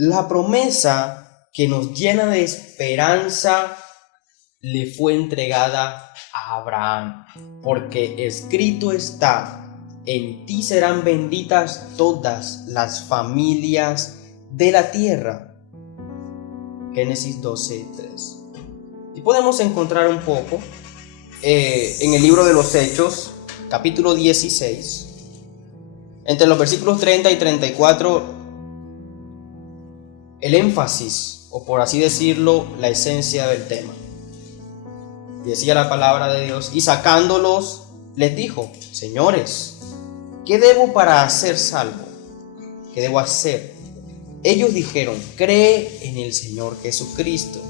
La promesa que nos llena de esperanza le fue entregada a Abraham, porque escrito está: en ti serán benditas todas las familias de la tierra. Génesis 12:3. Y podemos encontrar un poco en el libro de los Hechos, capítulo 16, entre los versículos 30 y 34, el énfasis, o por así decirlo, la esencia del tema. Decía la palabra de Dios: y sacándolos, les dijo: señores, ¿qué debo para ser salvo? ¿Qué debo hacer? Ellos dijeron: cree en el Señor Jesucristo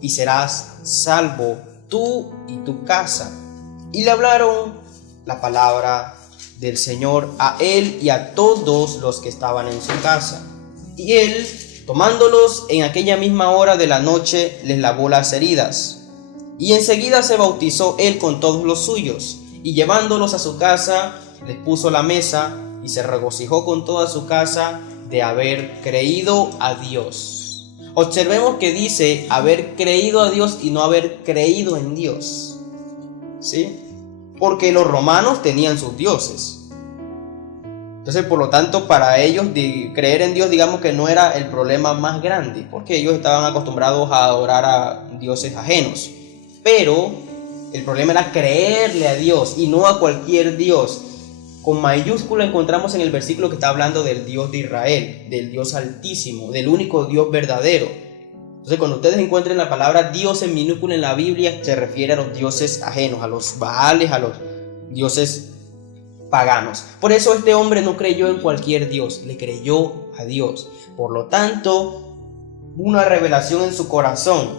y serás salvo tú y tu casa. Y le hablaron la palabra del Señor a él y a todos los que estaban en su casa. Y él, tomándolos en aquella misma hora de la noche, les lavó las heridas. Y enseguida se bautizó él con todos los suyos, y llevándolos a su casa, les puso la mesa, y se regocijó con toda su casa de haber creído a Dios. Observemos que dice haber creído a Dios y no haber creído en Dios, ¿sí? Porque los romanos tenían sus dioses. Entonces, por lo tanto, para ellos creer en Dios, digamos que no era el problema más grande, porque ellos estaban acostumbrados a adorar a dioses ajenos. Pero el problema era creerle a Dios y no a cualquier Dios. Con mayúscula encontramos en el versículo que está hablando del Dios de Israel, del Dios altísimo, del único Dios verdadero. Entonces, cuando ustedes encuentren la palabra Dios en minúscula en la Biblia, se refiere a los dioses ajenos, a los baales, a los dioses paganos. Por eso este hombre no creyó en cualquier Dios, le creyó a Dios. Por lo tanto, una revelación en su corazón,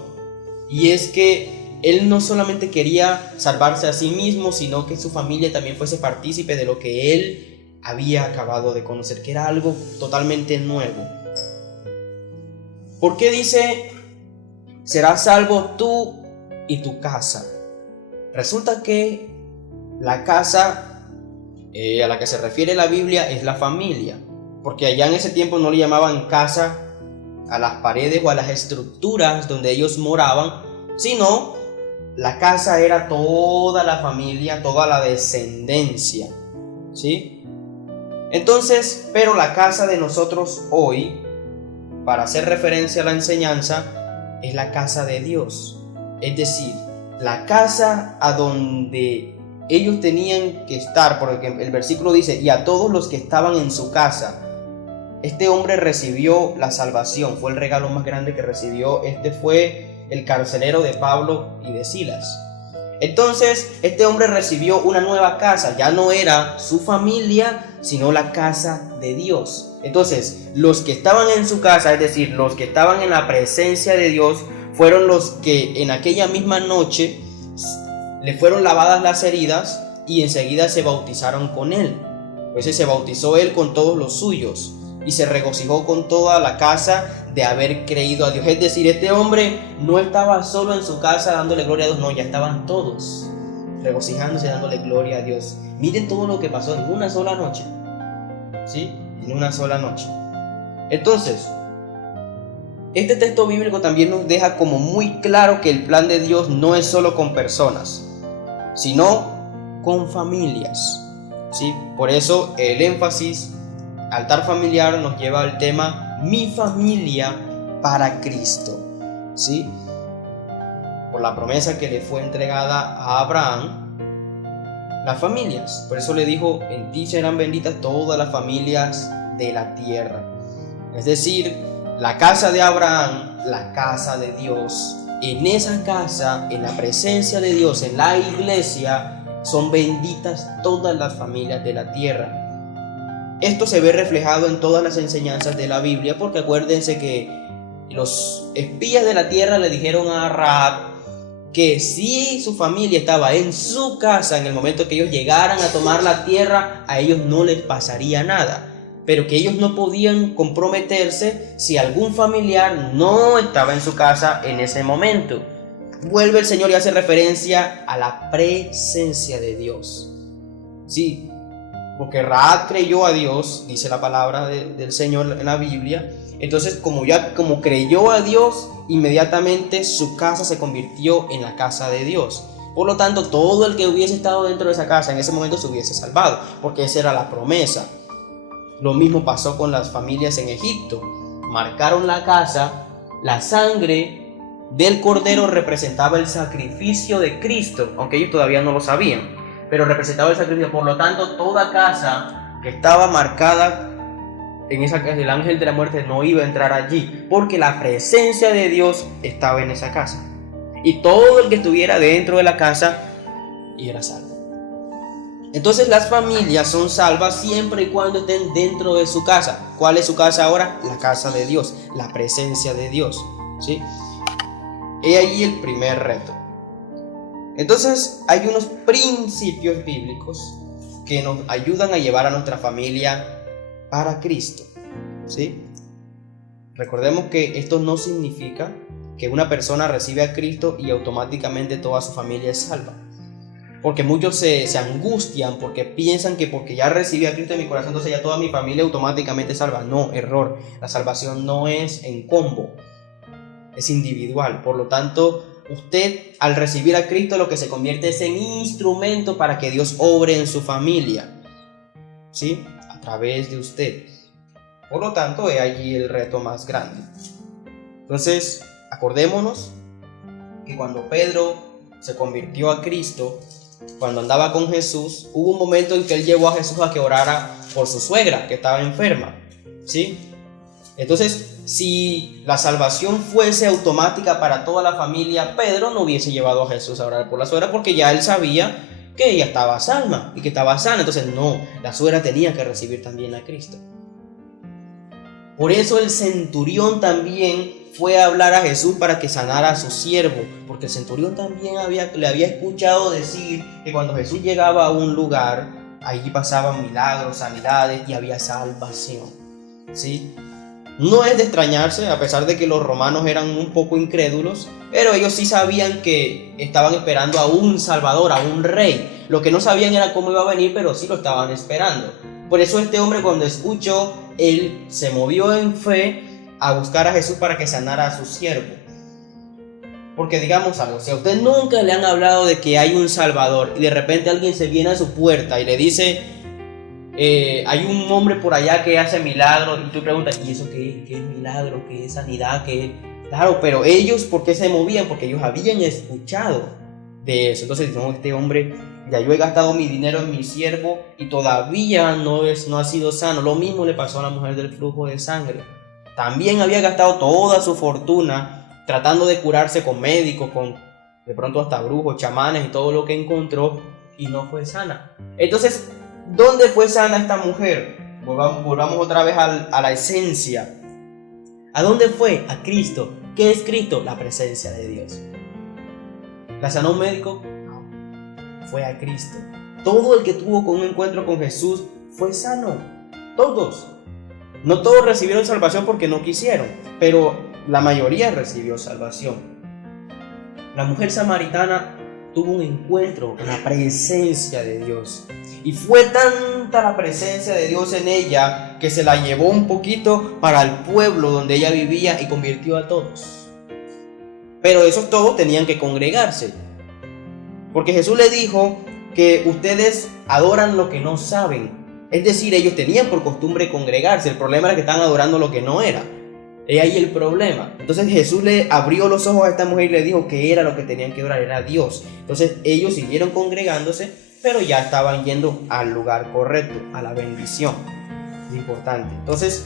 y es que él no solamente quería salvarse a sí mismo, sino que su familia también fuese partícipe de lo que él había acabado de conocer, que era algo totalmente nuevo. ¿Por qué dice: serás salvo tú y tu casa? Resulta que la casa a la que se refiere la Biblia es la familia, porque allá en ese tiempo no le llamaban casa a las paredes o a las estructuras donde ellos moraban, sino la casa era toda la familia, toda la descendencia, ¿sí? Entonces, pero la casa de nosotros hoy, para hacer referencia a la enseñanza, es la casa de Dios. Es decir, la casa a donde ellos tenían que estar, porque el versículo dice: y a todos los que estaban en su casa. Este hombre recibió la salvación, fue el regalo más grande que recibió. Este fue el carcelero de Pablo y de Silas. Entonces, este hombre recibió una nueva casa. Ya no era su familia, sino la casa de Dios. Entonces, los que estaban en su casa, es decir, los que estaban en la presencia de Dios, fueron los que en aquella misma noche le fueron lavadas las heridas y enseguida se bautizaron con él. Pues se bautizó él con todos los suyos y se regocijó con toda la casa de haber creído a Dios. Es decir, este hombre no estaba solo en su casa dándole gloria a Dios, no, ya estaban todos regocijándose, dándole gloria a Dios. Miren todo lo que pasó en una sola noche, ¿sí? En una sola noche. Entonces, este texto bíblico también nos deja como muy claro que el plan de Dios no es solo con personas, sino con familias, ¿sí? Por eso el énfasis altar familiar nos lleva al tema mi familia para Cristo, ¿sí? Por la promesa que le fue entregada a Abraham, las familias. Por eso le dijo: en ti serán benditas todas las familias de la tierra. Es decir, la casa de Abraham, la casa de Dios. En esa casa, en la presencia de Dios, en la iglesia, son benditas todas las familias de la tierra. Esto se ve reflejado en todas las enseñanzas de la Biblia, porque acuérdense que los espías de la tierra le dijeron a Rahab que si su familia estaba en su casa en el momento que ellos llegaran a tomar la tierra, a ellos no les pasaría nada, pero que ellos no podían comprometerse si algún familiar no estaba en su casa en ese momento. Vuelve el Señor y hace referencia a la presencia de Dios. Sí, porque Rahab creyó a Dios, dice la palabra del Señor en la Biblia. Entonces, como creyó a Dios, inmediatamente su casa se convirtió en la casa de Dios. Por lo tanto, todo el que hubiese estado dentro de esa casa en ese momento se hubiese salvado, porque esa era la promesa. Lo mismo pasó con las familias en Egipto. Marcaron la casa, la sangre del cordero representaba el sacrificio de Cristo, aunque ellos todavía no lo sabían, pero representaba el sacrificio. Por lo tanto, toda casa que estaba marcada en esa casa, el ángel de la muerte no iba a entrar allí, porque la presencia de Dios estaba en esa casa. Y todo el que estuviera dentro de la casa era salvo. Entonces las familias son salvas siempre y cuando estén dentro de su casa. ¿Cuál es su casa ahora? La casa de Dios, la presencia de Dios, ¿sí? He ahí el primer reto. Entonces hay unos principios bíblicos que nos ayudan a llevar a nuestra familia para Cristo, ¿sí? Recordemos que esto no significa que una persona recibe a Cristo y automáticamente toda su familia es salva. Porque muchos se angustian porque piensan que porque ya recibí a Cristo en mi corazón, entonces ya toda mi familia automáticamente es salva. No, error. La salvación no es en combo, es individual. Por lo tanto, usted al recibir a Cristo lo que se convierte es en instrumento para que Dios obre en su familia, ¿sí? A través de usted. Por lo tanto, es allí el reto más grande. Entonces, acordémonos que cuando Pedro se convirtió a Cristo, cuando andaba con Jesús, hubo un momento en que él llevó a Jesús a que orara por su suegra que estaba enferma, ¿sí? Entonces, si la salvación fuese automática para toda la familia, Pedro no hubiese llevado a Jesús a orar por la suegra, porque ya él sabía que ella estaba sana y que estaba sana. Entonces no, la suegra tenía que recibir también a Cristo. Por eso el centurión también fue a hablar a Jesús para que sanara a su siervo, porque el centurión también le había escuchado decir que cuando Jesús llegaba a un lugar, allí pasaban milagros, sanidades y había salvación, ¿sí? No es de extrañarse, a pesar de que los romanos eran un poco incrédulos, pero ellos sí sabían que estaban esperando a un salvador, a un rey. Lo que no sabían era cómo iba a venir, pero sí lo estaban esperando. Por eso este hombre, cuando escuchó, él se movió en fe a buscar a Jesús para que sanara a su siervo. Porque digamos algo, si a usted nunca le han hablado de que hay un salvador y de repente alguien se viene a su puerta y le dice, hay un hombre por allá que hace milagros, y tú preguntas, ¿y eso qué es milagro? ¿Qué es sanidad? ¿Qué es? Claro, pero ellos, ¿por qué se movían? Porque ellos habían escuchado de eso. Entonces, no, este hombre, ya yo he gastado mi dinero en mi siervo y todavía no ha sido sano. Lo mismo le pasó a la mujer del flujo de sangre. También había gastado toda su fortuna tratando de curarse con médicos, con de pronto hasta brujos, chamanes y todo lo que encontró, y no fue sana. Entonces, ¿dónde fue sana esta mujer? Volvamos otra vez a la esencia. ¿A dónde fue? A Cristo. ¿Qué es Cristo? La presencia de Dios. ¿La sanó un médico? No. Fue a Cristo. Todo el que tuvo un encuentro con Jesús fue sano. Todos. No todos recibieron salvación porque no quisieron, pero la mayoría recibió salvación. La mujer samaritana tuvo un encuentro con la presencia de Dios. Y fue tanta la presencia de Dios en ella que se la llevó un poquito para el pueblo donde ella vivía y convirtió a todos. Pero esos todos tenían que congregarse. Porque Jesús le dijo que ustedes adoran lo que no saben. Es decir, ellos tenían por costumbre congregarse. El problema era que estaban adorando lo que no era. Es ahí el problema. Entonces Jesús le abrió los ojos a esta mujer y le dijo que era lo que tenían que adorar, era Dios. Entonces ellos siguieron congregándose, pero ya estaban yendo al lugar correcto, a la bendición. Es importante. Entonces,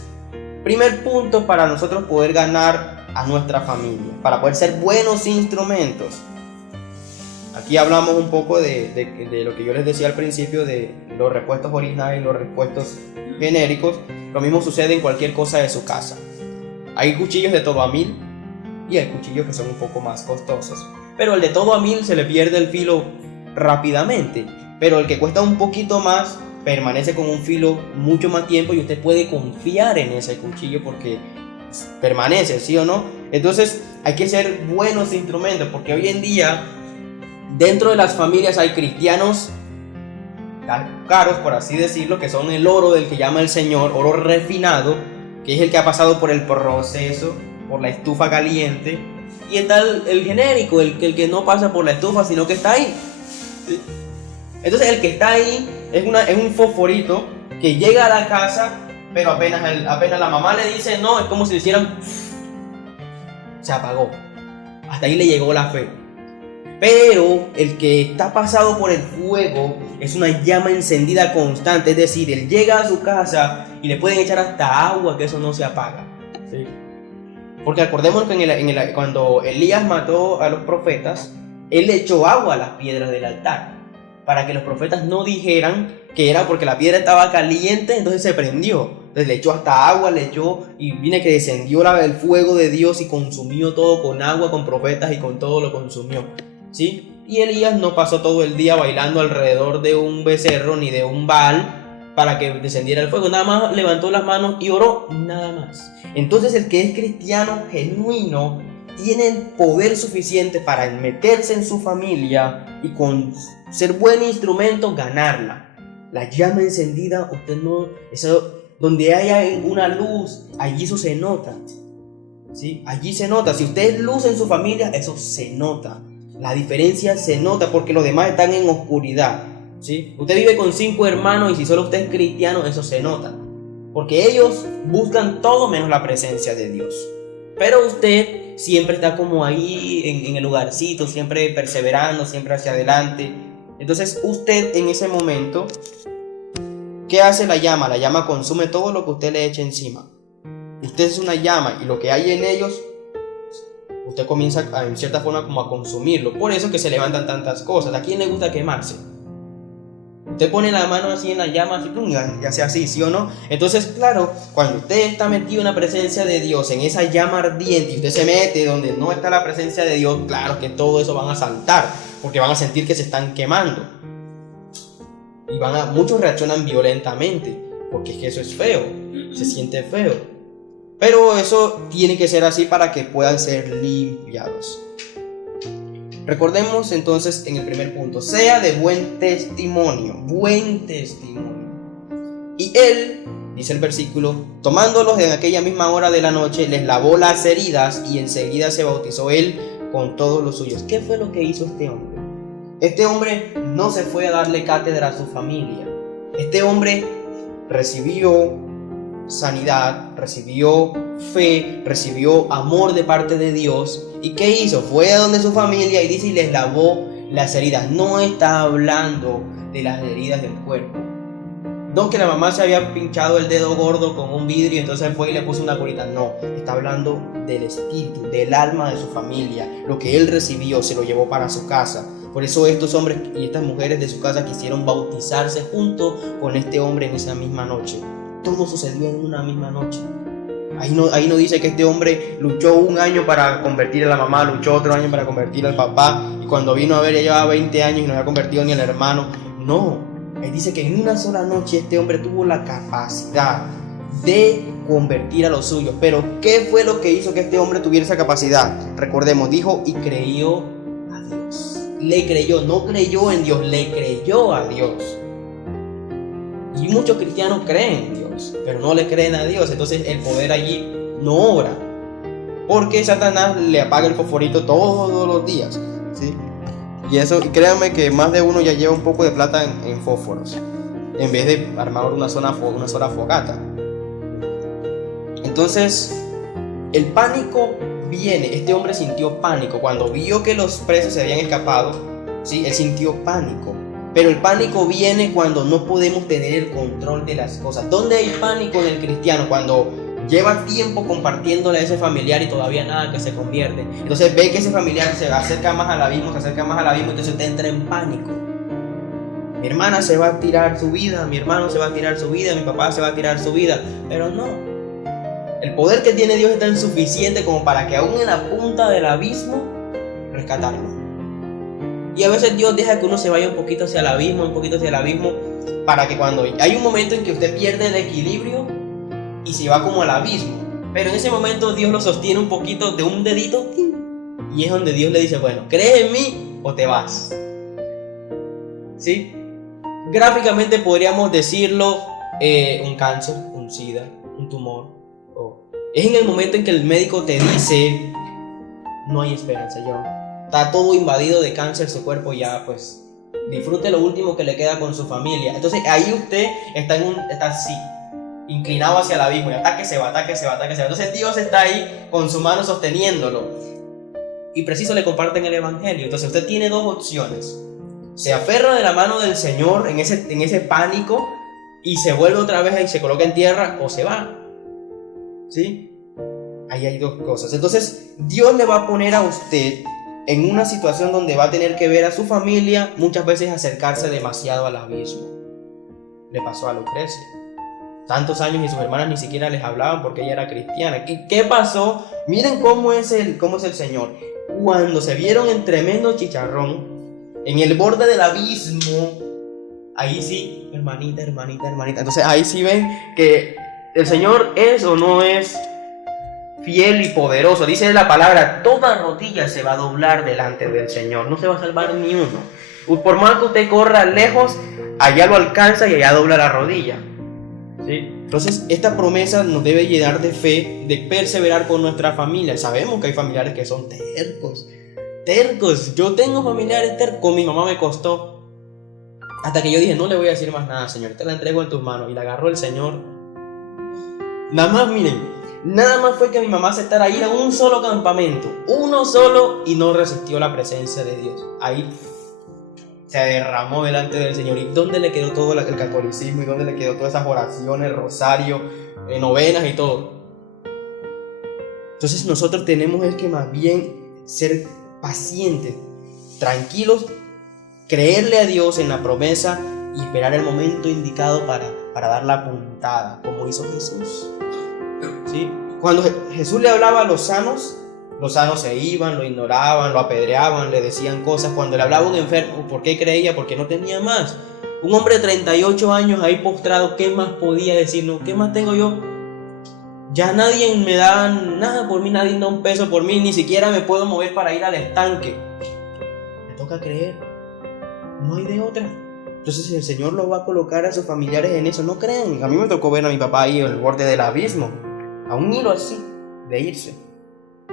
primer punto para nosotros poder ganar a nuestra familia, para poder ser buenos instrumentos. Aquí hablamos un poco de lo que yo les decía al principio, de los repuestos originales y los repuestos genéricos. Lo mismo sucede en cualquier cosa de su casa. Hay cuchillos de todo a 1000 y hay cuchillos que son un poco más costosos. Pero el de todo a 1000 se le pierde el filo rápidamente. Pero el que cuesta un poquito más permanece con un filo mucho más tiempo y usted puede confiar en ese cuchillo porque permanece, ¿sí o no? Entonces hay que ser buenos instrumentos, porque hoy en día dentro de las familias hay cristianos caros, por así decirlo, que son el oro del que llama el Señor, oro refinado, que es el que ha pasado por el proceso, por la estufa caliente, y está el genérico, el que no pasa por la estufa, sino que está ahí. Entonces el que está ahí es un fosforito que llega a la casa, pero apenas la mamá le dice no, es como si le hicieran, se apagó. Hasta ahí le llegó la fe. Pero el que está pasado por el fuego es una llama encendida constante, es decir, él llega a su casa y le pueden echar hasta agua, que eso no se apaga. ¿Sí? Porque acordémonos que cuando Elías mató a los profetas, él le echó agua a las piedras del altar, para que los profetas no dijeran que era porque la piedra estaba caliente, entonces se prendió. Entonces le echó hasta agua, le echó, y viene que descendió el fuego de Dios y consumió todo con agua, con profetas y con todo lo consumió. ¿Sí? Y Elías no pasó todo el día bailando alrededor de un becerro ni de un Baal para que descendiera el fuego. Nada más levantó las manos y oró, nada más. Entonces el que es cristiano genuino tiene el poder suficiente para meterse en su familia y con ser buen instrumento ganarla. La llama encendida, usted no, eso, donde haya una luz, allí eso se nota. ¿Sí? Allí se nota. Si usted es luz en su familia, eso se nota. La diferencia se nota porque los demás están en oscuridad. ¿Sí? Usted vive con 5 hermanos y si solo usted es cristiano, eso se nota. Porque ellos buscan todo menos la presencia de Dios. Pero usted siempre está como ahí en el lugarcito, siempre perseverando, siempre hacia adelante. Entonces usted en ese momento, ¿qué hace la llama? La llama consume todo lo que usted le eche encima. Usted es una llama y lo que hay en ellos, usted comienza en cierta forma como a consumirlo. Por eso que se levantan tantas cosas. ¿A quién le gusta quemarse? Usted pone la mano así en la llama, así, ya sea así, ¿sí o no? Entonces, claro, cuando usted está metido en la presencia de Dios, en esa llama ardiente, y usted se mete donde no está la presencia de Dios, claro que todo eso van a saltar, porque van a sentir que se están quemando. Y muchos reaccionan violentamente, porque es que eso es feo, se siente feo. Pero eso tiene que ser así para que puedan ser limpiados. Recordemos entonces en el primer punto, sea de buen testimonio. Y él, dice el versículo, tomándolos en aquella misma hora de la noche, les lavó las heridas y enseguida se bautizó él con todos los suyos. ¿Qué fue lo que hizo este hombre? Este hombre no se fue a darle cátedra a su familia. Este hombre recibió sanidad, recibió fe, recibió amor de parte de Dios. ¿Y qué hizo? Fue a donde su familia y dice y les lavó las heridas. No está hablando de las heridas del cuerpo. No que la mamá se había pinchado el dedo gordo con un vidrio y entonces fue y le puso una curita. No, está hablando del espíritu, del alma de su familia. Lo que él recibió se lo llevó para su casa. Por eso estos hombres y estas mujeres de su casa quisieron bautizarse junto con este hombre en esa misma noche. Todo sucedió en una misma noche. Ahí no dice que este hombre luchó 1 año para convertir a la mamá, luchó otro año para convertir al papá, y cuando vino a ver ya llevaba 20 años y no había convertido ni al hermano. No, él dice que en una sola noche este hombre tuvo la capacidad de convertir a los suyos. Pero ¿qué fue lo que hizo que este hombre tuviera esa capacidad? Recordemos, dijo y creyó a Dios. Le creyó, no creyó en Dios, le creyó a Dios. Y muchos cristianos creen en Dios, pero no le creen a Dios. Entonces el poder allí no obra, porque Satanás le apaga el fosforito todos los días, ¿sí? Y créanme que más de uno ya lleva un poco de plata en fósforos, en vez de armar una sola fogata. Entonces el pánico viene. Este hombre sintió pánico cuando vio que los presos se habían escapado, ¿sí? Él sintió pánico. Pero el pánico viene cuando no podemos tener el control de las cosas. ¿Dónde hay pánico en el cristiano? Cuando lleva tiempo compartiéndole a ese familiar y todavía nada que se convierte. Entonces ve que ese familiar se acerca más al abismo, entonces usted entra en pánico. Mi hermana se va a tirar su vida, mi hermano se va a tirar su vida, mi papá se va a tirar su vida. Pero no. El poder que tiene Dios es tan suficiente como para que aún en la punta del abismo, rescatarlo. Y a veces Dios deja que uno se vaya un poquito hacia el abismo, para que cuando hay un momento en que usted pierde el equilibrio y se va como al abismo, pero en ese momento Dios lo sostiene un poquito de un dedito, y es donde Dios le dice, bueno, ¿crees en mí o te vas? ¿Sí? Gráficamente podríamos decirlo, un cáncer, un SIDA, un tumor. Es en el momento en que el médico te dice, no hay esperanza, está todo invadido de cáncer su cuerpo, ya pues disfrute lo último que le queda con su familia. Entonces ahí usted está así, inclinado hacia el abismo, y ataque se va. Entonces Dios está ahí con su mano sosteniéndolo. Y preciso le comparten el evangelio. Entonces usted tiene dos opciones: se aferra de la mano del Señor en ese pánico y se vuelve otra vez y se coloca en tierra, o se va. ¿Sí? Ahí hay dos cosas. Entonces Dios le va a poner a usted en una situación donde va a tener que ver a su familia muchas veces acercarse demasiado al abismo. Le pasó a Lucrecia. Tantos años y sus hermanas ni siquiera les hablaban porque ella era cristiana. ¿Qué pasó? Miren cómo es el Señor. Cuando se vieron en tremendo chicharrón, en el borde del abismo, ahí sí, hermanita. Entonces ahí sí ven que el Señor es o no es fiel y poderoso. Dice la palabra, toda rodilla se va a doblar delante del Señor. No se va a salvar ni uno. Por más que usted corra lejos, allá lo alcanza y allá dobla la rodilla. ¿Sí? Entonces esta promesa nos debe llenar de fe, de perseverar con nuestra familia. Sabemos que hay familiares que son tercos. Yo tengo familiares tercos. Mi mamá me costó hasta que yo dije, no le voy a decir más nada, Señor, te la entrego en tus manos. Y la agarró el Señor. Nada más fue que mi mamá aceptara ir a un solo campamento, uno solo, y no resistió la presencia de Dios. Ahí se derramó delante del Señor. ¿Y dónde le quedó todo el catolicismo? ¿Y dónde le quedó todas esas oraciones, rosario, novenas y todo? Entonces nosotros tenemos que más bien ser pacientes, tranquilos, creerle a Dios en la promesa y esperar el momento indicado para dar la puntada, como hizo Jesús. ¿Sí? Cuando Jesús le hablaba a los sanos se iban, lo ignoraban, lo apedreaban, le decían cosas. Cuando le hablaba a un enfermo, ¿por qué creía? Porque no tenía más. Un hombre de 38 años ahí postrado, ¿qué más podía decir? No, ¿qué más tengo yo? Ya nadie me da nada por mí, nadie da un peso por mí, ni siquiera me puedo mover para ir al estanque. Me toca creer, no hay de otra. Entonces el Señor lo va a colocar a sus familiares en eso. No crean, a mí me tocó ver a mi papá ahí en el borde del abismo, a un hilo así de irse.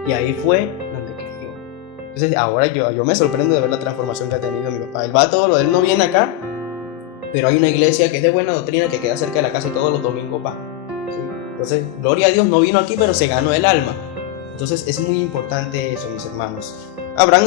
Y ahí fue donde creyó. Entonces ahora yo me sorprendo de ver la transformación que ha tenido mi papá. Él va todo lo, él no viene acá, pero hay una iglesia que es de buena doctrina que queda cerca de la casa y todos los domingos va. ¿Sí? Entonces, gloria a Dios, no vino aquí, pero se ganó el alma. Entonces es muy importante eso, mis hermanos. Habrán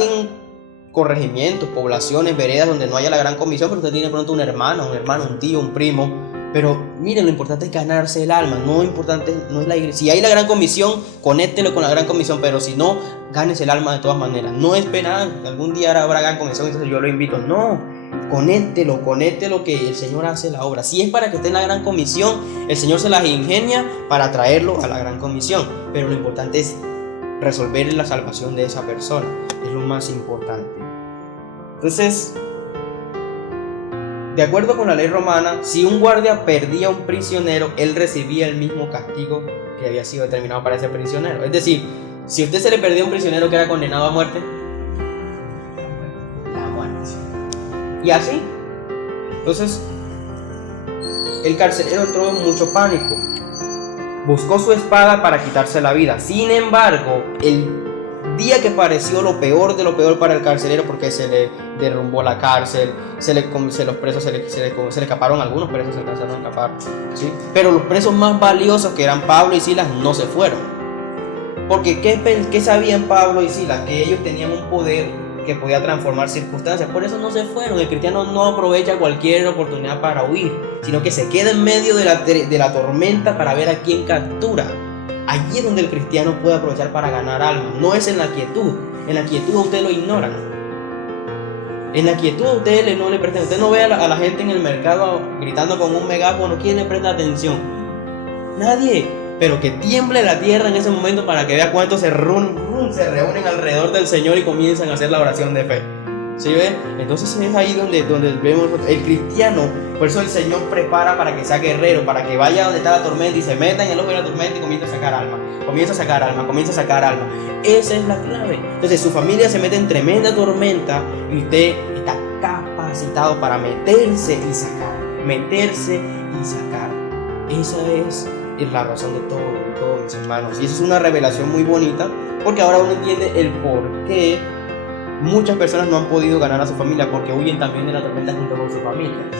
corregimientos, poblaciones, veredas donde no haya la gran comisión, pero usted tiene pronto un hermano, un tío, un primo. Pero miren, lo importante es ganarse el alma. No importante no es la iglesia. Si hay la gran comisión, conéctelo con la gran comisión, pero si no, gánese el alma de todas maneras. No espera, algún día habrá gran comisión, entonces yo lo invito. No, conéctelo que el Señor hace la obra. Si es para que esté en la gran comisión, el Señor se las ingenia para traerlo a la gran comisión. Pero lo importante es resolver la salvación de esa persona. Es lo más importante. Entonces, de acuerdo con la ley romana, si un guardia perdía a un prisionero, él recibía el mismo castigo que había sido determinado para ese prisionero. Es decir, si a usted se le perdía a un prisionero que era condenado a muerte, la muerte. Y así. Entonces, el carcelero entró en mucho pánico. Buscó su espada para quitarse la vida. Sin embargo, el día que pareció lo peor de lo peor para el carcelero, porque se le derrumbó la cárcel, se le escaparon algunos presos, se alcanzaron a escapar, ¿sí? Pero los presos más valiosos, que eran Pablo y Silas, no se fueron. Porque ¿qué sabían Pablo y Silas? Que ellos tenían un poder que podía transformar circunstancias. Por eso no se fueron. El cristiano no aprovecha cualquier oportunidad para huir, sino que se queda en medio de la tormenta para ver a quién captura. Allí es donde el cristiano puede aprovechar para ganar almas. No es en la quietud. En la quietud a usted lo ignoran. En la quietud a usted no le presta. Usted no ve a la gente en el mercado gritando con un megáfono. ¿Quién le presta atención? Nadie. Pero que tiemble la tierra en ese momento para que vea cuántos se reúnen alrededor del Señor y comienzan a hacer la oración de fe. ¿Sí ve? Entonces es ahí donde vemos el cristiano. Por eso el Señor prepara para que sea guerrero, para que vaya donde está la tormenta y se meta en el ojo de la tormenta y comience a sacar alma. Comienza a sacar alma. Esa es la clave. Entonces su familia se mete en tremenda tormenta y usted está capacitado capacitado para meterse y sacar. Meterse y sacar. Esa es la razón de todo, mis hermanos. Y eso es una revelación muy bonita, porque ahora uno entiende el por qué muchas personas no han podido ganar a su familia, porque huyen también de la tormenta junto con su familia.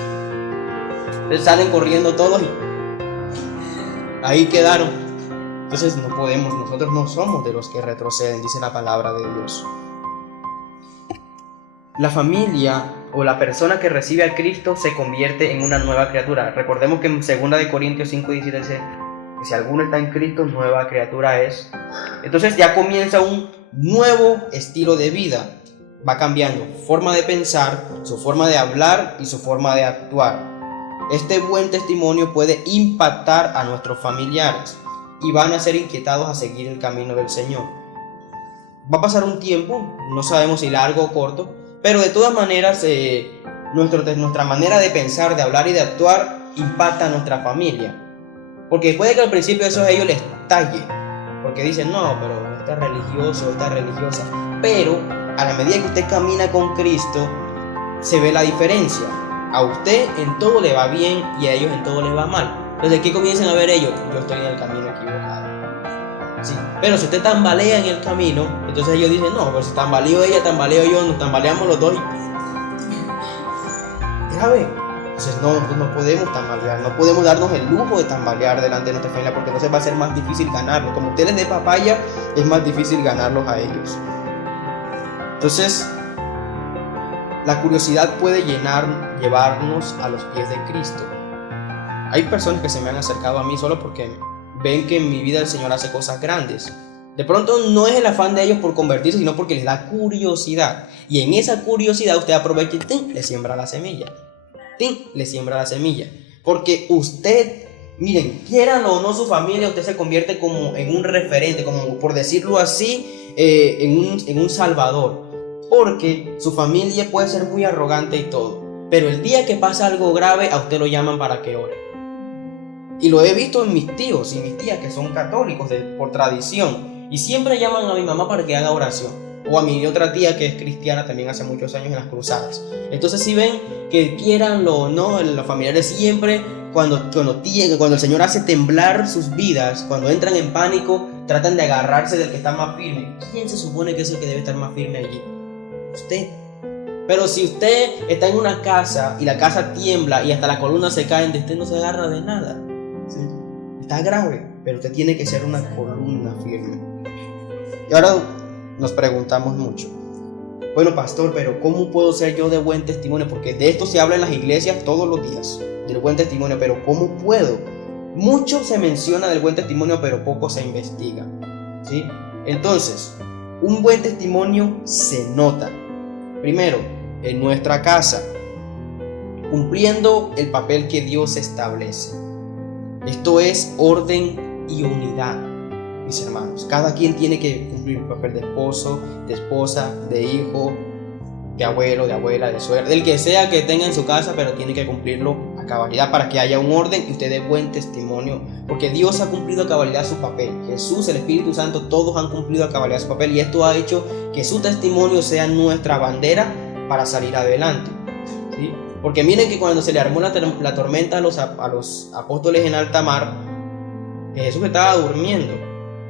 Entonces salen corriendo todos y ahí quedaron. Entonces no podemos, nosotros no somos de los que retroceden, dice la palabra de Dios. La familia o la persona que recibe a Cristo se convierte en una nueva criatura. Recordemos que en 2 Corintios 5:17 dice que si alguno está en Cristo, nueva criatura es. Entonces ya comienza un nuevo estilo de vida. Va cambiando forma de pensar, su forma de hablar y su forma de actuar. Este buen testimonio puede impactar a nuestros familiares y van a ser inquietados a seguir el camino del Señor. Va a pasar un tiempo, no sabemos si largo o corto, pero de todas maneras nuestra manera de pensar, de hablar y de actuar impacta a nuestra familia. Porque puede que al principio eso a ellos les talle, porque dicen, no, pero está religioso, está religiosa. Pero a la medida que usted camina con Cristo, se ve la diferencia. A usted en todo le va bien y a ellos en todo les va mal. Entonces, ¿qué comienzan a ver ellos? Yo estoy en el camino equivocado. Sí. Pero si usted tambalea en el camino, entonces ellos dicen, no, pero si tambaleo ella, tambaleo yo, nos tambaleamos los dos. Grave. Entonces no podemos tambalear, no podemos darnos el lujo de tambalear delante de nuestra familia, porque entonces va a ser más difícil ganarlos. Como usted les dé papaya, es más difícil ganarlos a ellos. Entonces, la curiosidad puede llevarnos a los pies de Cristo. Hay personas que se me han acercado a mí solo porque ven que en mi vida el Señor hace cosas grandes. De pronto no es el afán de ellos por convertirse, sino porque les da curiosidad. Y en esa curiosidad usted aprovecha y le siembra la semilla. Le siembra la semilla. Porque usted, miren, quieran o no su familia, usted se convierte como en un referente, como por decirlo así, en un salvador. Porque su familia puede ser muy arrogante y todo, pero el día que pasa algo grave, a usted lo llaman para que ore. Y lo he visto en mis tíos y mis tías que son católicos por tradición, y siempre llaman a mi mamá para que haga oración, o a mi otra tía que es cristiana también hace muchos años en las cruzadas. Entonces, si ven que quieranlo o no, los familiares siempre cuando el Señor hace temblar sus vidas, cuando entran en pánico, tratan de agarrarse del que está más firme. ¿Quién se supone que es el que debe estar más firme allí? Usted. Pero si usted está en una casa y la casa tiembla y hasta las columnas se caen, de usted no se agarra de nada. ¿Sí? Está grave, pero usted tiene que ser una columna firme. Y ahora nos preguntamos mucho, bueno, pastor, pero ¿cómo puedo ser yo de buen testimonio? Porque de esto se habla en las iglesias todos los días, del buen testimonio, pero ¿cómo puedo? Mucho se menciona del buen testimonio, pero poco se investiga. ¿Sí? Entonces, un buen testimonio se nota. Primero, en nuestra casa, cumpliendo el papel que Dios establece. Esto es orden y unidad, mis hermanos. Cada quien tiene que cumplir el papel de esposo, de esposa, de hijo, de abuelo, de abuela, de suegra, del que sea que tenga en su casa, pero tiene que cumplirlo a cabalidad para que haya un orden y usted dé buen testimonio, porque Dios ha cumplido a cabalidad su papel. Jesús, el Espíritu Santo, todos han cumplido a cabalidad su papel, y esto ha hecho que su testimonio sea nuestra bandera para salir adelante. ¿Sí? Porque miren que cuando se le armó la tormenta a los apóstoles en alta mar, Jesús estaba durmiendo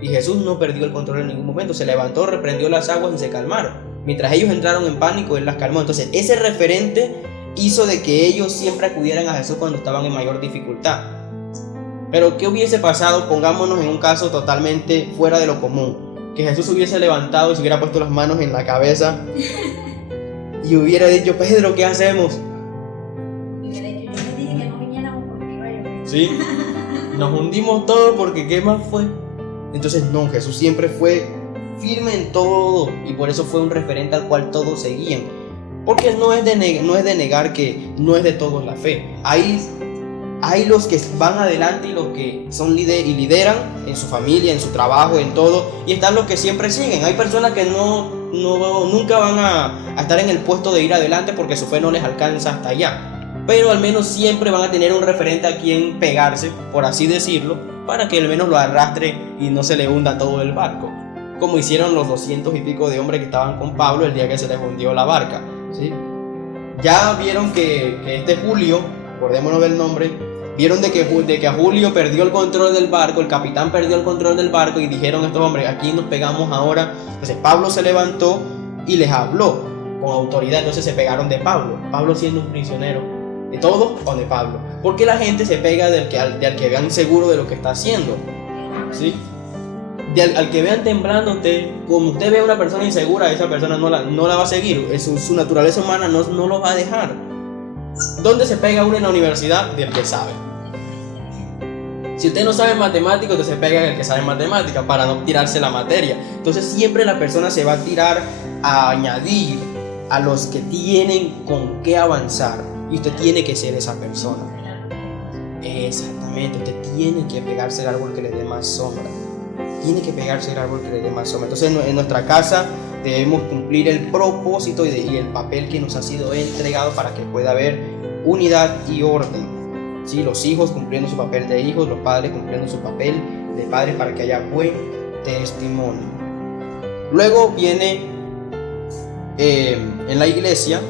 y Jesús no perdió el control en ningún momento. Se levantó, reprendió las aguas y se calmaron. Mientras ellos entraron en pánico, Él las calmó. Entonces ese referente hizo de que ellos siempre acudieran a Jesús cuando estaban en mayor dificultad. Pero ¿qué hubiese pasado? Pongámonos en un caso totalmente fuera de lo común. Que Jesús hubiese levantado y se hubiera puesto las manos en la cabeza y hubiera dicho, Pedro, ¿qué hacemos? Y hubiera dicho, yo les dije que no viniéramos porque iba a llover. Sí, nos hundimos todos porque ¿qué más fue? Entonces no, Jesús siempre fue firme en todo y por eso fue un referente al cual todos seguían. Porque no es de negar que no es de todos la fe. Hay los que van adelante y los que son lideran en su familia, en su trabajo, en todo. Y están los que siempre siguen. Hay personas que nunca van a estar en el puesto de ir adelante porque su fe no les alcanza hasta allá. Pero al menos siempre van a tener un referente a quien pegarse, por así decirlo, para que al menos lo arrastre y no se le hunda todo el barco. Como hicieron los 200 y pico de hombres que estaban con Pablo el día que se les hundió la barca. ¿Sí? ya vieron que este Julio, acordémonos del nombre, vieron de que a Julio perdió el control del barco, el capitán perdió el control del barco y dijeron estos hombres, aquí nos pegamos ahora. Entonces Pablo se levantó y les habló con autoridad, entonces se pegaron de Pablo, Pablo siendo un prisionero, de todos o de Pablo, porque la gente se pega del que vean seguro de lo que está haciendo, ¿sí? Al que vean temblando, como usted ve a una persona insegura, esa persona no la va a seguir, su naturaleza humana no lo va a dejar. ¿Dónde se pega uno en la universidad? Del que sabe. Si usted no sabe matemáticas, usted se pega en el que sabe matemáticas para no tirarse la materia. Entonces siempre la persona se va a tirar a añadir a los que tienen con qué avanzar, y usted tiene que ser esa persona. Exactamente, usted tiene que pegarse al árbol que le dé más sombra. Tiene que pegarse al árbol que le dé más sombra. Entonces en nuestra casa debemos cumplir el propósito y el papel que nos ha sido entregado para que pueda haber unidad y orden. ¿Sí? Los hijos cumpliendo su papel de hijos, los padres cumpliendo su papel de padres para que haya buen testimonio. Luego viene en la iglesia,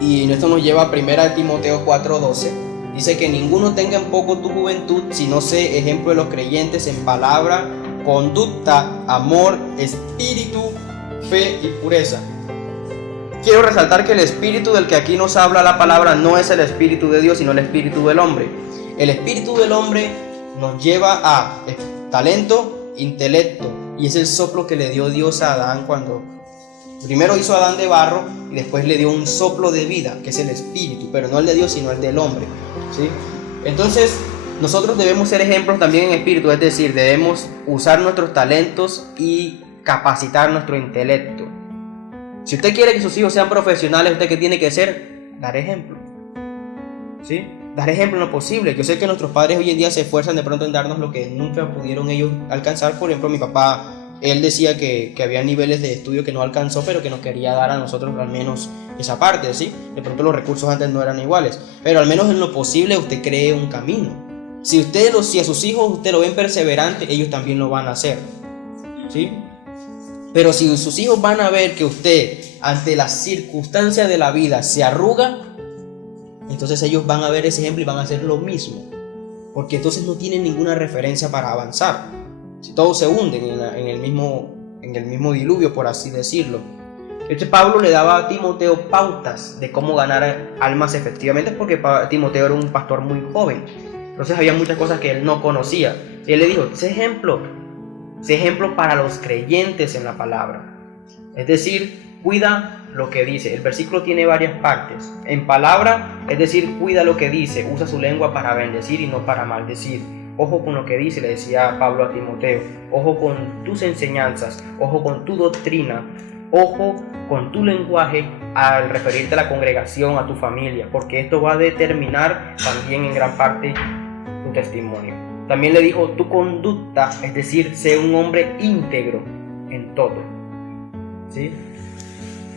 y esto nos lleva a 1 Timoteo 4:12. Dice que ninguno tenga en poco tu juventud, sino sé ejemplo de los creyentes en palabra, conducta, amor, espíritu, fe y pureza. Quiero resaltar que el espíritu del que aquí nos habla la palabra no es el espíritu de Dios, sino el espíritu del hombre. El espíritu del hombre nos lleva a talento, intelecto, y es el soplo que le dio Dios a Adán cuando primero hizo a Adán de barro y después le dio un soplo de vida, que es el espíritu, pero no el de Dios, sino el del hombre, ¿sí? Entonces nosotros debemos ser ejemplos también en espíritu, es decir, debemos usar nuestros talentos y capacitar nuestro intelecto. Si usted quiere que sus hijos sean profesionales, ¿usted qué tiene que hacer? Dar ejemplo, ¿sí? Dar ejemplo en lo posible. Yo sé que nuestros padres hoy en día se esfuerzan de pronto en darnos lo que nunca pudieron ellos alcanzar. Por ejemplo, mi papá, él decía que había niveles de estudio que no alcanzó, pero que nos quería dar a nosotros al menos esa parte, ¿sí? De pronto los recursos antes no eran iguales, pero al menos en lo posible usted cree un camino. Si a sus hijos usted lo ven perseverante, ellos también lo van a hacer, ¿sí? Pero si sus hijos van a ver que usted, ante las circunstancias de la vida, se arruga, entonces ellos van a ver ese ejemplo y van a hacer lo mismo, porque entonces no tienen ninguna referencia para avanzar. Si todos se hunden en el mismo diluvio, por así decirlo. Pablo le daba a Timoteo pautas de cómo ganar almas efectivamente, porque Timoteo era un pastor muy joven. Entonces había muchas cosas que él no conocía. Y él le dijo, sé ejemplo para los creyentes en la palabra. Es decir, cuida lo que dice. El versículo tiene varias partes. En palabra, es decir, cuida lo que dice. Usa su lengua para bendecir y no para maldecir. Ojo con lo que dice, le decía Pablo a Timoteo. Ojo con tus enseñanzas. Ojo con tu doctrina. Ojo con tu lenguaje al referirte a la congregación, a tu familia, porque esto va a determinar también en gran parte tu testimonio. También le dijo tu conducta, es decir, sé un hombre íntegro en todo, ¿sí?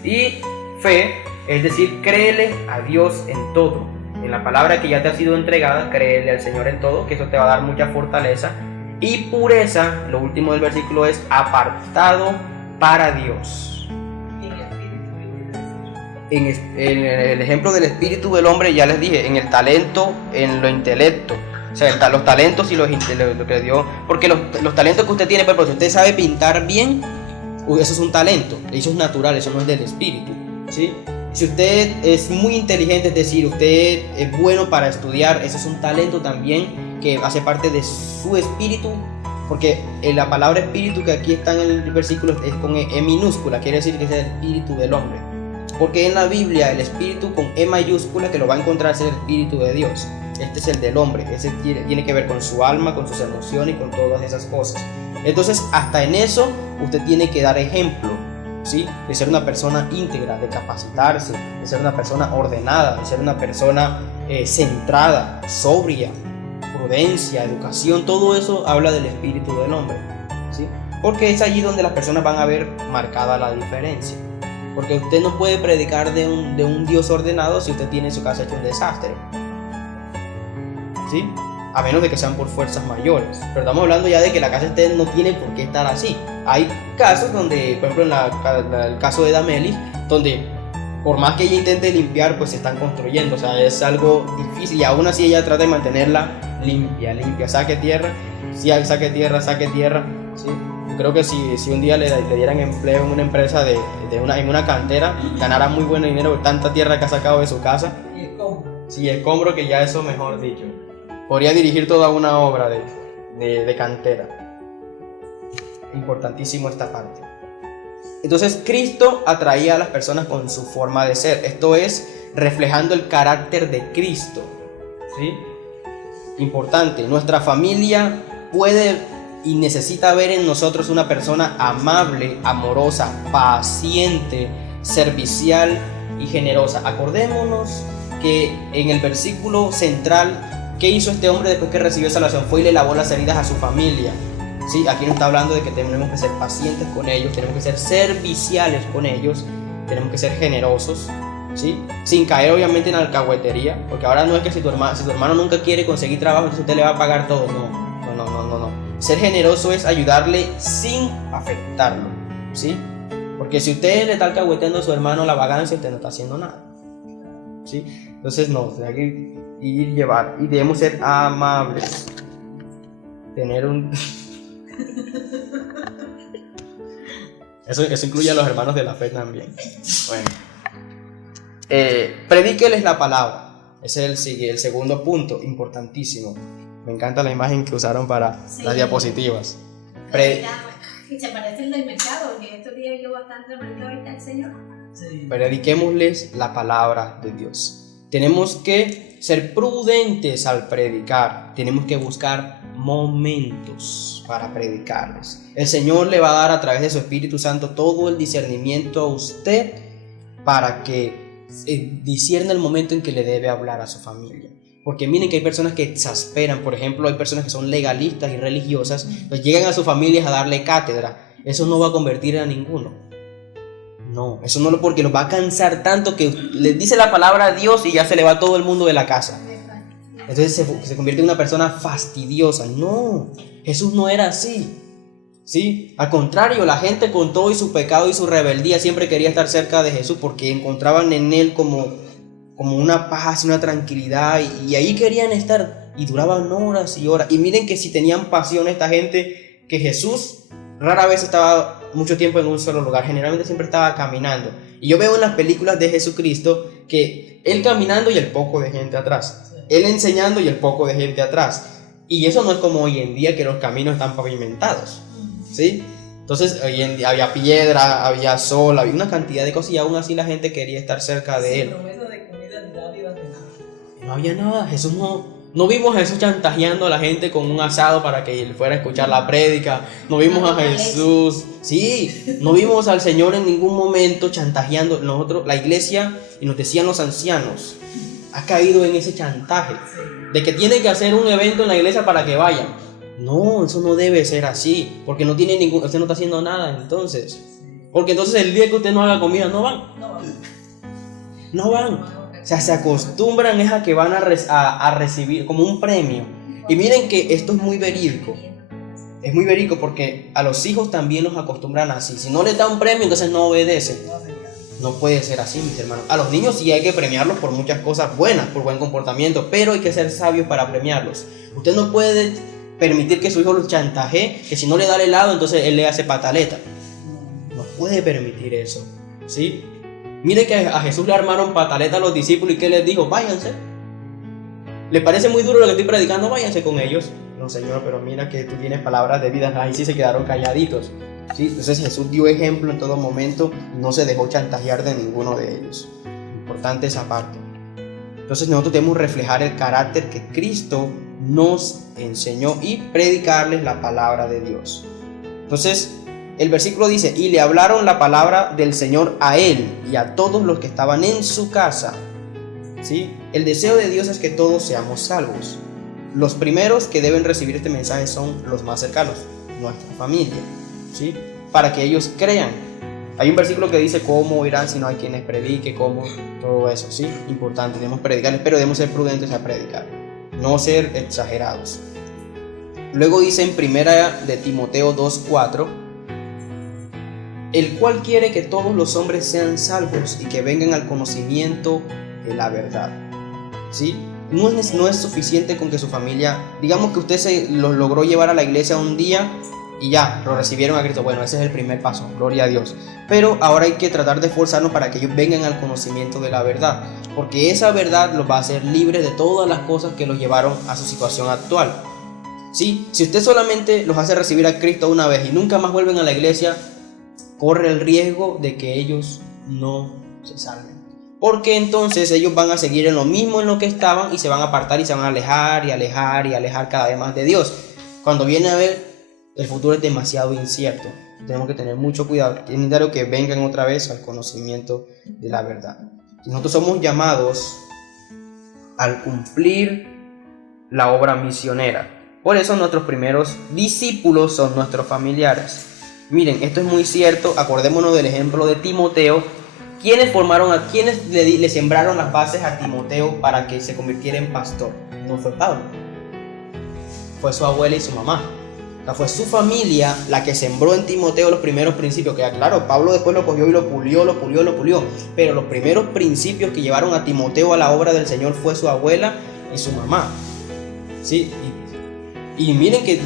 Y fe, es decir, créele a Dios en todo. En la palabra que ya te ha sido entregada, créele al Señor en todo, que eso te va a dar mucha fortaleza. Y pureza, lo último del versículo es apartado para Dios. En el ejemplo del espíritu del hombre, ya les dije, en el talento, en lo intelecto. O sea, los talentos y lo que le dio. Porque los talentos que usted tiene, por ejemplo, si usted sabe pintar bien, eso es un talento, eso es natural, eso no es del espíritu, ¿sí? Si usted es muy inteligente, es decir, usted es bueno para estudiar, eso es un talento también que hace parte de su espíritu. Porque la palabra espíritu que aquí está en el versículo es con E minúscula, quiere decir que es el espíritu del hombre. Porque en la Biblia el espíritu con E mayúscula, que lo va a encontrar, es el espíritu de Dios. Este es el del hombre, ese tiene que ver con su alma, con sus emociones y con todas esas cosas. Entonces hasta en eso usted tiene que dar ejemplo, ¿sí? De ser una persona íntegra, de capacitarse, de ser una persona ordenada, de ser una persona centrada, sobria, prudencia, educación. Todo eso habla del espíritu del hombre, ¿sí? Porque es allí donde las personas van a ver marcada la diferencia. Porque usted no puede predicar de un Dios ordenado si usted tiene en su casa hecho un desastre, ¿sí? A menos de que sean por fuerzas mayores. Pero estamos hablando ya de que la casa usted no tiene por qué estar así. Hay casos donde, por ejemplo, en el caso de Damelis, donde por más que ella intente limpiar, pues se están construyendo, o sea, es algo difícil y aún así ella trata de mantenerla limpia, saque tierra, sí, saque tierra, ¿sí? Yo creo que si un día le dieran empleo en una empresa en una cantera, ganara muy buen dinero por tanta tierra que ha sacado de su casa. Y escombro. Sí, escombro, que ya eso mejor dicho. Podría dirigir toda una obra de cantera. Importantísimo esta parte. Entonces Cristo atraía a las personas con su forma de ser. Esto es reflejando el carácter de Cristo, ¿sí? Importante, nuestra familia puede y necesita ver en nosotros una persona amable, amorosa, paciente, servicial y generosa. Acordémonos que en el versículo central, ¿qué hizo este hombre después que recibió salvación? Fue y le lavó las heridas a su familia. Sí, aquí nos está hablando de que tenemos que ser pacientes con ellos, tenemos que ser serviciales con ellos, tenemos que ser generosos, ¿sí? Sin caer obviamente en alcahuetería, porque ahora no es que si tu hermano nunca quiere conseguir trabajo, entonces usted le va a pagar todo. No. Ser generoso es ayudarle sin afectarlo, ¿sí? Porque si usted le está alcahueteando a su hermano la vagancia, usted no está haciendo nada, ¿sí? Entonces no, hay que ir llevar y debemos ser amables, tener un... Eso incluye a los hermanos de la fe también. Bueno, predíqueles la palabra. Ese es el segundo punto, importantísimo. Me encanta la imagen que usaron para las diapositivas. Se parece el del mercado, porque estos días yo bastante al mercado y está el Señor. Sí. Prediquémosles la palabra de Dios. Tenemos que ser prudentes al predicar. Tenemos que buscar momentos para predicarles. El Señor le va a dar a través de su Espíritu Santo todo el discernimiento a usted para que discierna el momento en que le debe hablar a su familia. Porque miren que hay personas que exasperan. Por ejemplo, hay personas que son legalistas y religiosas, pues llegan a sus familias a darle cátedra. Eso no va a convertir a ninguno. No, eso no, porque los va a cansar tanto que les dice la palabra a Dios y ya se le va todo el mundo de la casa. Entonces se convierte en una persona fastidiosa. No, Jesús no era así, ¿sí? Al contrario, la gente con todo y su pecado y su rebeldía siempre quería estar cerca de Jesús porque encontraban en él como una paz, una tranquilidad, y ahí querían estar y duraban horas y horas. Y miren que si tenían pasión esta gente, que Jesús rara vez estaba mucho tiempo en un solo lugar, generalmente siempre estaba caminando. Y yo veo en las películas de Jesucristo que él caminando y el poco de gente atrás, él enseñando y el poco de gente atrás. Y eso no es como hoy en día que los caminos están pavimentados, ¿sí? Entonces hoy en día había piedra, había sol, había una cantidad de cosas y aún así la gente quería estar cerca de él. No había nada. Jesús no vimos a Jesús chantajeando a la gente con un asado para que él fuera a escuchar la prédica. No vimos a Jesús, sí, no vimos al Señor en ningún momento chantajeando. Nosotros, la iglesia, y nos decían los ancianos, ha caído en ese chantaje de que tiene que hacer un evento en la iglesia para que vayan. No, eso no debe ser así, porque no tiene usted no está haciendo nada entonces. Porque entonces el día que usted no haga comida, no van. O sea, se acostumbran a que van a recibir como un premio. Y miren que esto es muy verídico. Es muy verídico porque a los hijos también los acostumbran así. Si no les da un premio, entonces no obedecen. No puede ser así, mis hermanos. A los niños sí hay que premiarlos por muchas cosas buenas, por buen comportamiento, pero hay que ser sabios para premiarlos. Usted no puede permitir que su hijo los chantajee, que si no le da el helado, entonces él le hace pataleta. No puede permitir eso, ¿sí? Mire que a Jesús le armaron pataleta a los discípulos y ¿qué les dijo? Váyanse. ¿Les parece muy duro lo que estoy predicando? Váyanse con ellos. No, Señor, pero mira que tú tienes palabras de vida. Ahí sí se quedaron calladitos, ¿sí? Entonces Jesús dio ejemplo en todo momento, no se dejó chantajear de ninguno de ellos. Importante esa parte. Entonces nosotros debemos reflejar el carácter que Cristo nos enseñó y predicarles la palabra de Dios. Entonces el versículo dice: y le hablaron la palabra del Señor a él y a todos los que estaban en su casa, ¿sí? El deseo de Dios es que todos seamos salvos. Los primeros que deben recibir este mensaje son los más cercanos, nuestra familia, ¿sí? Para que ellos crean. Hay un versículo que dice cómo irán si no hay quienes predique, cómo, todo eso, ¿sí? Importante, debemos predicarles, pero debemos ser prudentes a predicar, no ser exagerados. Luego dice en primera de Timoteo 2:4: el cual quiere que todos los hombres sean salvos y que vengan al conocimiento de la verdad. ¿Sí? No es suficiente con que su familia, digamos que usted se los logró llevar a la iglesia un día y ya, lo recibieron a Cristo. Bueno, ese es el primer paso, gloria a Dios. Pero ahora hay que tratar de esforzarnos para que ellos vengan al conocimiento de la verdad, porque esa verdad los va a hacer libres de todas las cosas que los llevaron a su situación actual. ¿Sí? Si usted solamente los hace recibir a Cristo una vez y nunca más vuelven a la iglesia, corre el riesgo de que ellos no se salven. Porque entonces ellos van a seguir en lo mismo en lo que estaban y se van a apartar y se van a alejar y alejar y alejar cada vez más de Dios. Cuando viene a ver, el futuro es demasiado incierto. Tenemos que tener mucho cuidado. Es necesario que vengan otra vez al conocimiento de la verdad. Nosotros somos llamados al cumplir la obra misionera. Por eso nuestros primeros discípulos son nuestros familiares. Miren, esto es muy cierto. Acordémonos del ejemplo de Timoteo. ¿Quiénes le sembraron las bases a Timoteo para que se convirtiera en pastor? No fue Pablo. Fue su abuela y su mamá. O sea, fue su familia la que sembró en Timoteo los primeros principios. Que claro, Pablo después lo cogió y lo pulió. Pero los primeros principios que llevaron a Timoteo a la obra del Señor fue su abuela y su mamá. ¿Sí? Y miren que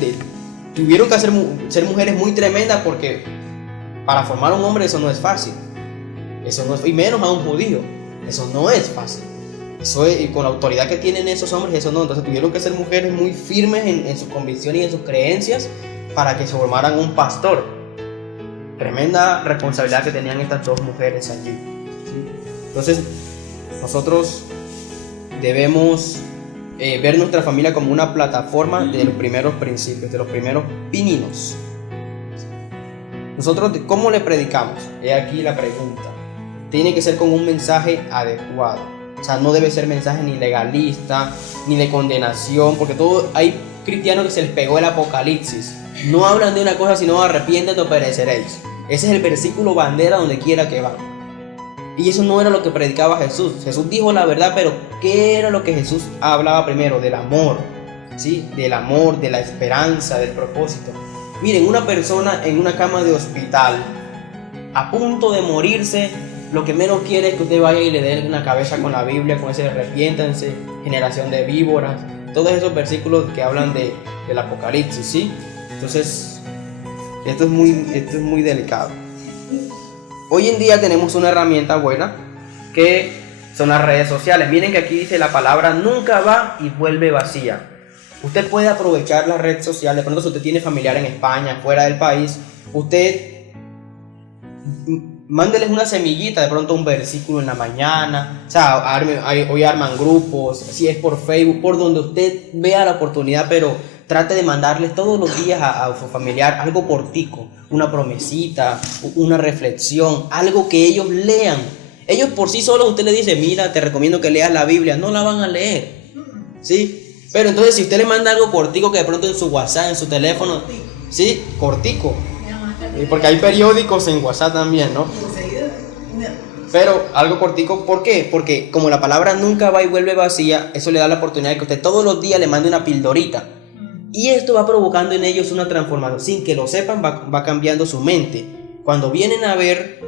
tuvieron que ser mujeres muy tremendas, porque para formar un hombre eso no es fácil. Eso no es, y menos a un judío. Eso no es fácil. Eso es, y con la autoridad que tienen esos hombres, eso no. Entonces tuvieron que ser mujeres muy firmes en sus convicciones y en sus creencias para que se formaran un pastor. Tremenda responsabilidad que tenían estas dos mujeres allí. ¿Sí? Entonces nosotros debemos ver nuestra familia como una plataforma de los primeros principios, de los primeros pininos. Nosotros, ¿cómo le predicamos? He aquí la pregunta. Tiene que ser con un mensaje adecuado. O sea, no debe ser mensaje ni legalista, ni de condenación, porque hay cristianos que se les pegó el Apocalipsis. No hablan de una cosa sino arrepiéntete o pereceréis. Ese es el versículo bandera donde quiera que va. Y eso no era lo que predicaba Jesús. Jesús dijo la verdad, pero ¿qué era lo que Jesús hablaba primero? Del amor, ¿sí? Del amor, de la esperanza, del propósito. Miren, una persona en una cama de hospital, a punto de morirse, lo que menos quiere es que usted vaya y le dé una cabeza con la Biblia, con ese arrepiéntanse, generación de víboras, todos esos versículos que hablan del Apocalipsis, ¿sí? Entonces, esto es muy delicado. Hoy en día tenemos una herramienta buena que son las redes sociales. Miren que aquí dice la palabra nunca va y vuelve vacía. Usted puede aprovechar las redes sociales. De pronto, si usted tiene familiar en España, fuera del país, usted mándeles una semillita, de pronto un versículo en la mañana. O sea, hoy arman grupos, si es por Facebook, por donde usted vea la oportunidad, pero trate de mandarles todos los días a su familiar algo cortico, una promesita, una reflexión, algo que ellos lean. Ellos por sí solos, usted le dice, mira, te recomiendo que leas la Biblia, no la van a leer, ¿sí? Pero entonces si usted le manda algo cortico que de pronto en su WhatsApp, en su teléfono, ¿sí? Cortico. Porque hay periódicos en WhatsApp también, ¿no? Pero algo cortico, ¿por qué? Porque como la palabra nunca va y vuelve vacía, eso le da la oportunidad de que usted todos los días le mande una pildorita. Y esto va provocando en ellos una transformación. Sin que lo sepan, va cambiando su mente. Cuando vienen a ver,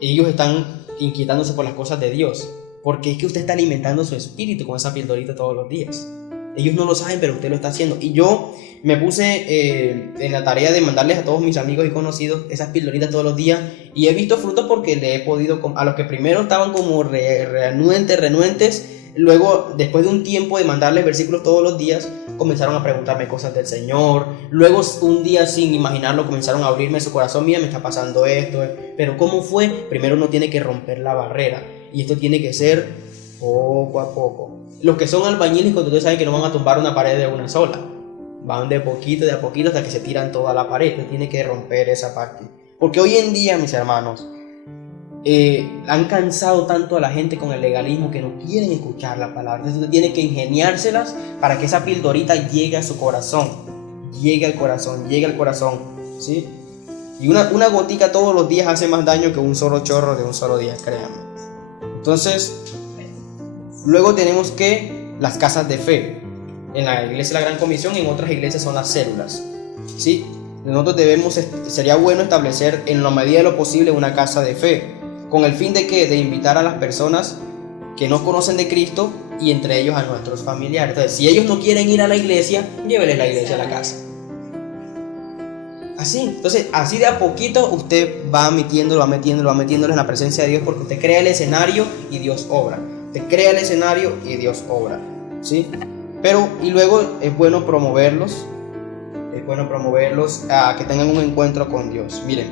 ellos están inquietándose por las cosas de Dios. Porque es que usted está alimentando su espíritu con esa pildorita todos los días. Ellos no lo saben, pero usted lo está haciendo. Y yo me puse en la tarea de mandarles a todos mis amigos y conocidos esas pildoritas todos los días. Y he visto frutos porque le he podido, a los que primero estaban como renuentes, luego después de un tiempo de mandarles versículos todos los días, comenzaron a preguntarme cosas del Señor. Luego un día sin imaginarlo comenzaron a abrirme su corazón. Mira, me está pasando esto. Pero ¿cómo fue? Primero uno tiene que romper la barrera. Y esto tiene que ser poco a poco. Los que son albañiles, cuando ustedes saben que no van a tumbar una pared de una sola, van de a poquito hasta que se tiran toda la pared. Usted tiene que romper esa parte. Porque hoy en día, mis hermanos, han cansado tanto a la gente con el legalismo que no quieren escuchar la palabra. Entonces usted tiene que ingeniárselas para que esa pildorita llegue a su corazón, llegue al corazón, ¿sí? Y una gotica todos los días hace más daño que un solo chorro de un solo día, créanme. Entonces, luego tenemos que las casas de fe. En la iglesia de la Gran Comisión y en otras iglesias son las células, ¿sí? nosotros sería bueno establecer en la medida de lo posible una casa de fe, con el fin de que de invitar a las personas que no conocen de Cristo y entre ellos a nuestros familiares. Entonces, si ellos no quieren ir a la iglesia, llévenles la iglesia a la casa. Así, entonces, así de a poquito usted va metiéndolo en la presencia de Dios, porque usted crea el escenario y Dios obra. Usted crea el escenario y Dios obra, ¿sí? Pero, y luego es bueno promoverlos a que tengan un encuentro con Dios. Miren,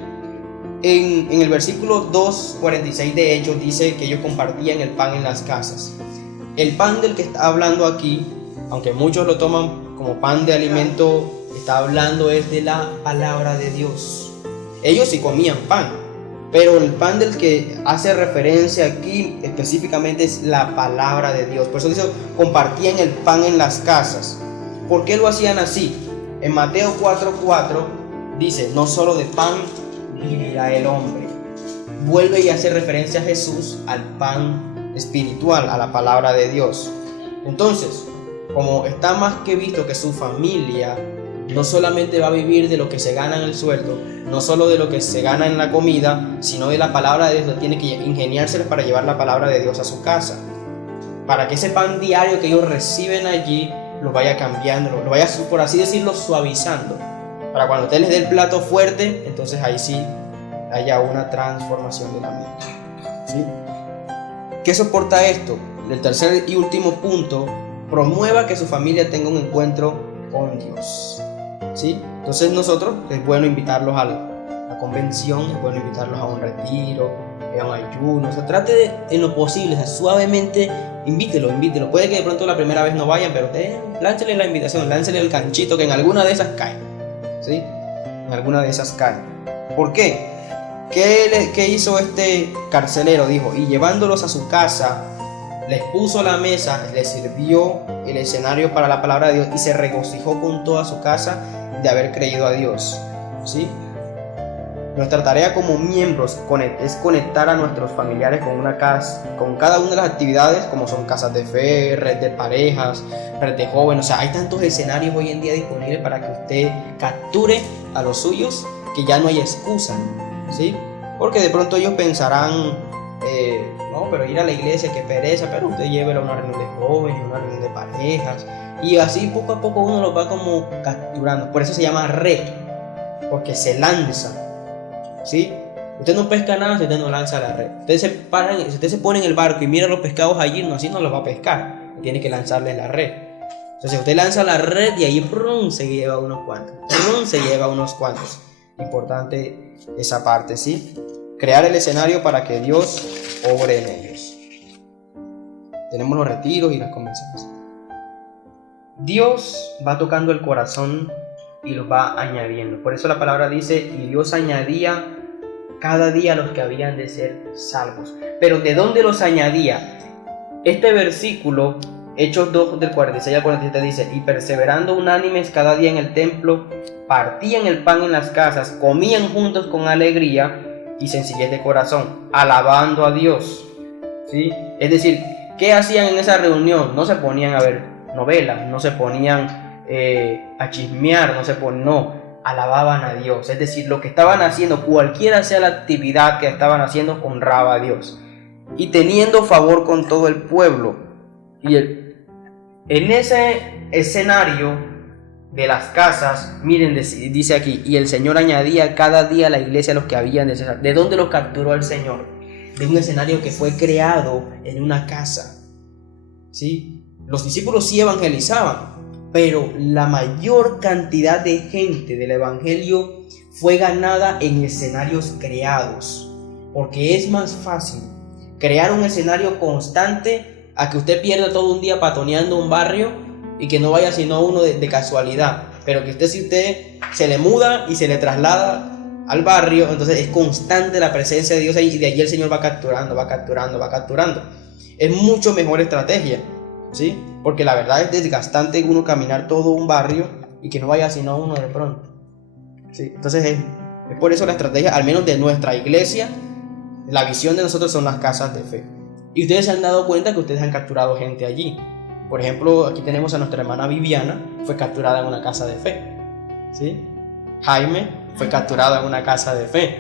en el versículo 2:46 de Hechos dice que ellos compartían el pan en las casas. El pan del que está hablando aquí, aunque muchos lo toman como pan de alimento, está hablando es de la palabra de Dios. Ellos sí comían pan, pero el pan del que hace referencia aquí específicamente es la palabra de Dios. Por eso dice, compartían el pan en las casas. ¿Por qué lo hacían así? En Mateo 4:4 dice, no solo de pan vivirá el hombre. Vuelve y hace referencia a Jesús, al pan espiritual, a la palabra de Dios. Entonces, como está más que visto que su familia no solamente va a vivir de lo que se gana en el sueldo, no solo de lo que se gana en la comida, sino de la palabra de Dios, tiene que ingeniárselas para llevar la palabra de Dios a su casa, para que ese pan diario que ellos reciben allí lo vaya cambiando, lo vaya, por así decirlo, suavizando, para cuando usted les dé el plato fuerte, entonces ahí sí haya una transformación de la mente, ¿sí? ¿Qué soporta esto? El tercer y último punto, promueva que su familia tenga un encuentro con Dios, ¿sí? Entonces nosotros es bueno invitarlos a la convención, es bueno invitarlos a un retiro, a un ayuno. O sea, trate de, en lo posible, o sea, suavemente invítelo. Puede que de pronto la primera vez no vayan, pero usted láncele la invitación, láncele el ganchito, que en alguna de esas cae, ¿sí? En alguna de esas cae. ¿Por qué? ¿Qué hizo este carcelero? Dijo, y llevándolos a su casa, les puso la mesa, les sirvió el escenario para la palabra de Dios y se regocijó con toda su casa de haber creído a Dios, ¿sí? Nuestra tarea como miembros es conectar a nuestros familiares con una casa, con cada una de las actividades, como son casas de fe, red de parejas, red de jóvenes. O sea, hay tantos escenarios hoy en día disponibles para que usted capture a los suyos, que ya no hay excusa, ¿sí? Porque de pronto ellos pensarán, no, pero ir a la iglesia, qué pereza, pero usted llévelo a una reunión de jóvenes, una reunión de parejas, y así poco a poco uno lo va como capturando. Por eso se llama red, porque se lanza, ¿sí? Usted no pesca nada si usted no lanza la red. Ustedes se paran, si usted se pone en el barco y mira los pescados allí, no, así no los va a pescar, tiene que lanzarles la red. Entonces usted lanza la red y ahí se lleva unos cuantos. Importante esa parte, ¿sí? Crear el escenario para que Dios obre en ellos. Tenemos los retiros y las convenciones. Dios va tocando el corazón y los va añadiendo. Por eso la palabra dice, y Dios añadía cada día a los que habían de ser salvos. Pero ¿de dónde los añadía? Este versículo, Hechos 2 del 46 al 47 dice, y perseverando unánimes cada día en el templo, partían el pan en las casas, comían juntos con alegría y sencillez de corazón, alabando a Dios, ¿sí? Es decir, ¿qué hacían en esa reunión? No se ponían a ver novelas, no se ponían a chismear, no, alababan a Dios. Es decir, lo que estaban haciendo, cualquiera sea la actividad que estaban haciendo, honraba a Dios y teniendo favor con todo el pueblo. Y en ese escenario de las casas, miren, dice aquí, y el Señor añadía cada día a la iglesia a los que habían de ser. ¿De dónde los capturó el Señor? De un escenario que fue creado en una casa, ¿sí? Los discípulos sí evangelizaban, pero la mayor cantidad de gente del evangelio fue ganada en escenarios creados, porque es más fácil crear un escenario constante a que usted pierda todo un día patoneando un barrio y que no vaya sino uno de casualidad, pero que si usted se le muda y se le traslada al barrio, entonces es constante la presencia de Dios ahí, y de allí el Señor va capturando. Es mucho mejor estrategia, ¿sí? Porque la verdad es desgastante uno caminar todo un barrio y que no vaya sino uno de pronto, ¿sí? Entonces es por eso la estrategia, al menos de nuestra iglesia, la visión de nosotros son las casas de fe. Y ustedes se han dado cuenta que ustedes han capturado gente allí. Por ejemplo, aquí tenemos a nuestra hermana Viviana, fue capturada en una casa de fe, ¿sí? Jaime fue capturado en una casa de fe.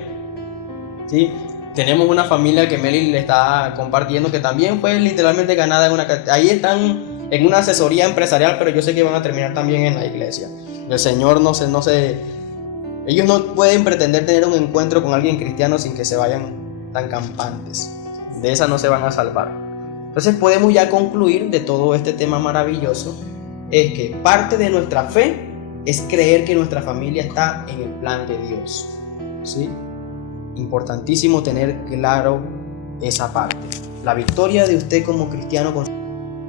¿Sí? Tenemos una familia que Meli le está compartiendo que también fue literalmente ganada en una... Ahí están en una asesoría empresarial, pero yo sé que van a terminar también en la iglesia. El Señor no se... Ellos no pueden pretender tener un encuentro con alguien cristiano sin que se vayan tan campantes. De esa no se van a salvar. Entonces podemos ya concluir de todo este tema maravilloso, es que parte de nuestra fe es creer que nuestra familia está en el plan de Dios. ¿Sí? Importantísimo tener claro esa parte. La victoria de usted como cristiano con